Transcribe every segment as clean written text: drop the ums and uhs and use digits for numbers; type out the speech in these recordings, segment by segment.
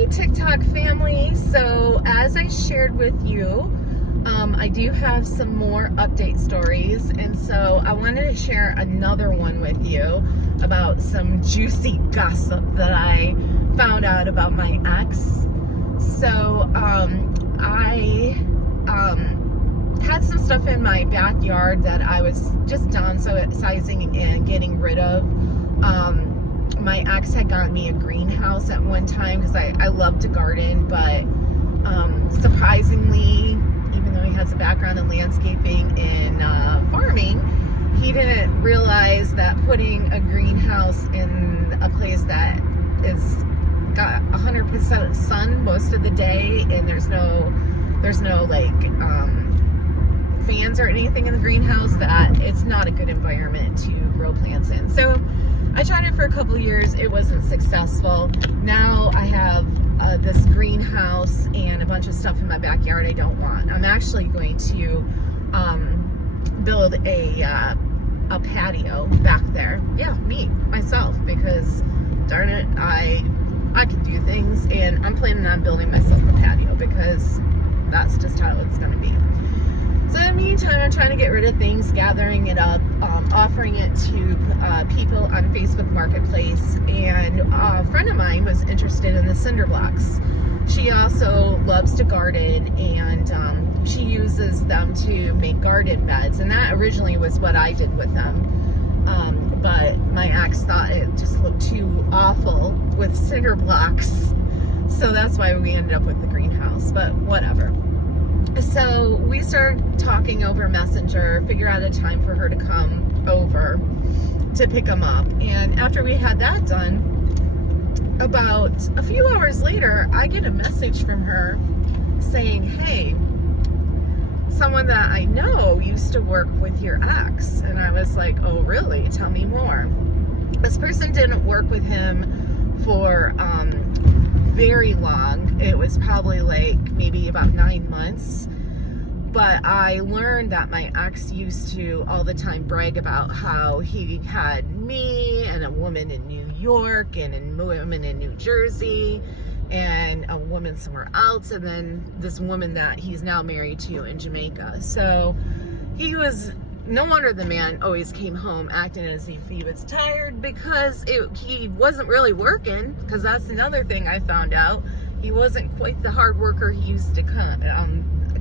Hey TikTok family, so as I shared with you, I do have some more update stories, and so I wanted to share another one with you about some juicy gossip that I found out about my ex. So I had some stuff in my backyard that I was just downsizing and getting rid of. My ex had gotten me a greenhouse at one time because I love to garden, but surprisingly, even though he has a background in landscaping and farming, he didn't realize that putting a greenhouse in a place that is got 100% sun most of the day, and there's no like fans or anything in the greenhouse, that it's not a good environment to grow plants in. So I tried it for a couple of years. It wasn't successful. Now I have this greenhouse and a bunch of stuff in my backyard I don't want. I'm actually going to build a patio back there. Yeah, myself, because darn it, I can do things, and I'm planning on building myself a patio because that's just how it's going to be. So in the meantime, I'm trying to get rid of things, gathering it up, offering it to people on Facebook Marketplace, and a friend of mine was interested in the cinder blocks. She also loves to garden, and she uses them to make garden beds, and that originally was what I did with them. But my ex thought it just looked too awful with cinder blocks, so that's why we ended up with the greenhouse, but whatever. So we started talking over Messenger, figure out a time for her to come over to pick them up. And after we had that done, about a few hours later, I get a message from her saying, hey, someone that I know used to work with your ex. And I was like, oh, really? Tell me more. This person didn't work with him for very long. It was probably like maybe about 9 months. But I learned that my ex used to all the time brag about how he had me and a woman in New York and a woman in New Jersey and a woman somewhere else, and then this woman that he's now married to in Jamaica. So he was, no wonder the man always came home acting as if he was tired, because he wasn't really working, because that's another thing I found out. He wasn't quite the hard worker he used to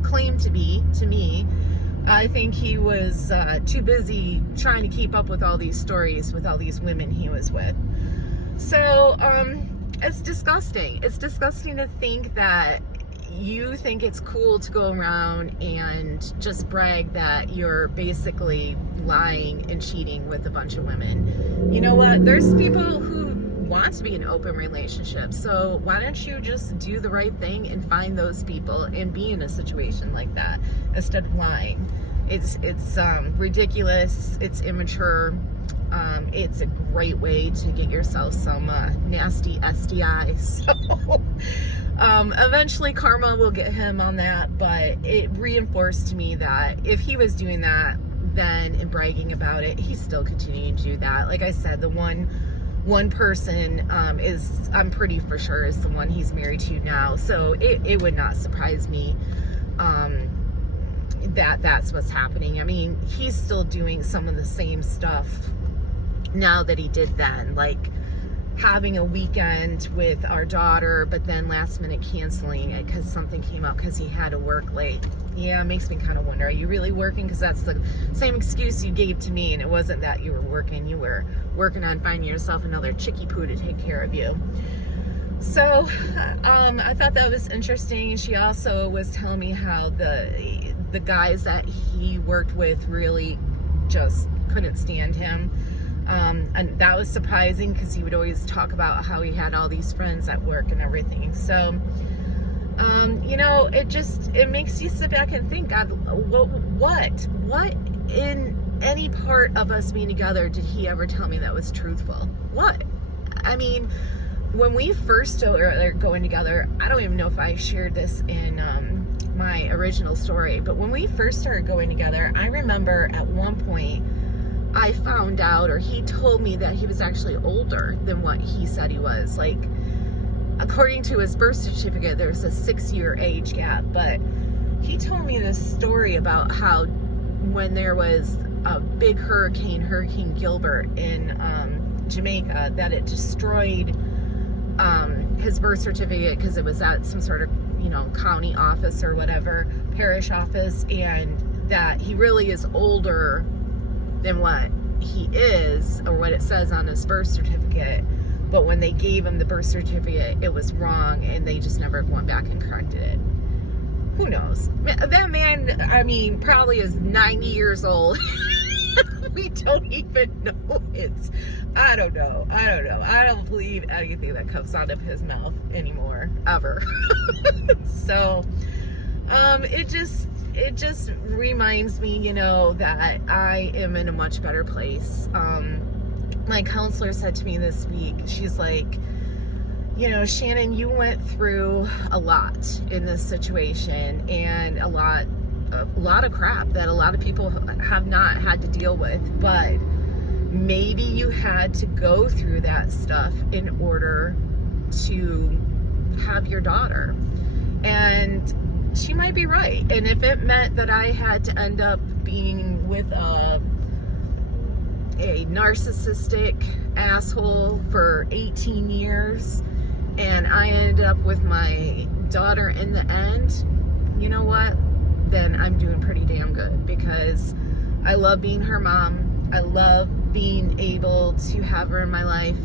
claim to be to me. I think he was too busy trying to keep up with all these stories with all these women he was with. So it's disgusting. It's disgusting to think that you think it's cool to go around and just brag that you're basically lying and cheating with a bunch of women. You know what? There's people who want to be in an open relationship, so why don't you just do the right thing and find those people and be in a situation like that instead of lying? It's ridiculous. It's immature. It's a great way to get yourself some nasty STIs. So eventually karma will get him on that, but it reinforced to me that if he was doing that then and bragging about it, he's still continuing to do that. Like I said, the one person is, I'm pretty for sure, is the one he's married to now. So it would not surprise me that's what's happening. I mean, he's still doing some of the same stuff now that he did then, like having a weekend with our daughter, but then last minute canceling it because something came up because he had to work late. Yeah, it makes me kind of wonder, are you really working? Because that's the same excuse you gave to me, and it wasn't that you were working. You were working on finding yourself another chickie poo to take care of you. So I thought that was interesting. She also was telling me how the guys that he worked with really just couldn't stand him. And that was surprising because he would always talk about how he had all these friends at work and everything. So, you know, it makes you sit back and think, God, what in any part of us being together did he ever tell me that was truthful? What? I mean, when we first started going together, I don't even know if I shared this in my original story, but when we first started going together, I remember at one point I found out, or he told me, that he was actually older than what he said he was. Like, according to his birth certificate, there's a 6-year age gap. But he told me this story about how when there was a big hurricane, Hurricane Gilbert in Jamaica, that it destroyed his birth certificate because it was at some sort of, you know, county office or whatever, parish office, and that he really is older than what he is or what it says on his birth certificate. But when they gave him the birth certificate, it was wrong, and they just never went back and corrected it. Who knows? That man, I mean, probably is 90 years old. We don't even know it. I don't know. I don't believe anything that comes out of his mouth anymore, ever. So, it just reminds me, you know, that I am in a much better place. My counselor said to me this week, she's like, you know, Shannon, you went through a lot in this situation, and a lot of crap that a lot of people have not had to deal with, but maybe you had to go through that stuff in order to have your daughter. And she might be right. And if it meant that I had to end up being with a narcissistic asshole for 18 years, and I ended up with my daughter in the end, you know what? Then I'm doing pretty damn good, because I love being her mom. I love being able to have her in my life.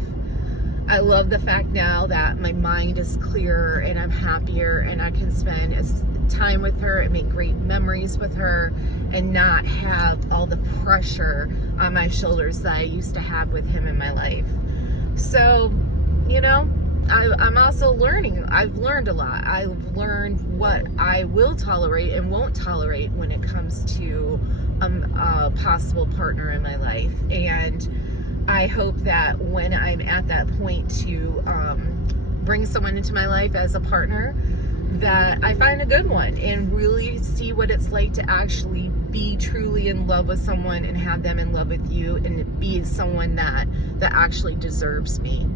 I love the fact now that my mind is clearer and I'm happier, and I can spend time with her and make great memories with her and not have all the pressure on my shoulders that I used to have with him in my life. So, you know, I'm also learning. I've learned a lot. I've learned what I will tolerate and won't tolerate when it comes to a possible partner in my life. And I hope that when I'm at that point to bring someone into my life as a partner, that I find a good one and really see what it's like to actually be truly in love with someone and have them in love with you and be someone that actually deserves me.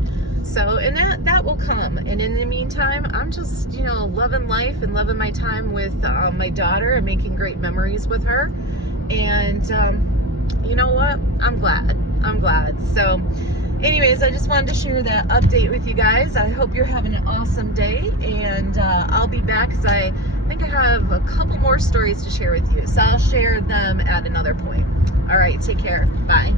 So, and that will come. And in the meantime, I'm just, you know, loving life and loving my time with my daughter and making great memories with her. And you know what? I'm glad. So anyways, I just wanted to share that update with you guys. I hope you're having an awesome day, and I'll be back because I think I have a couple more stories to share with you. So I'll share them at another point. All right, take care. Bye.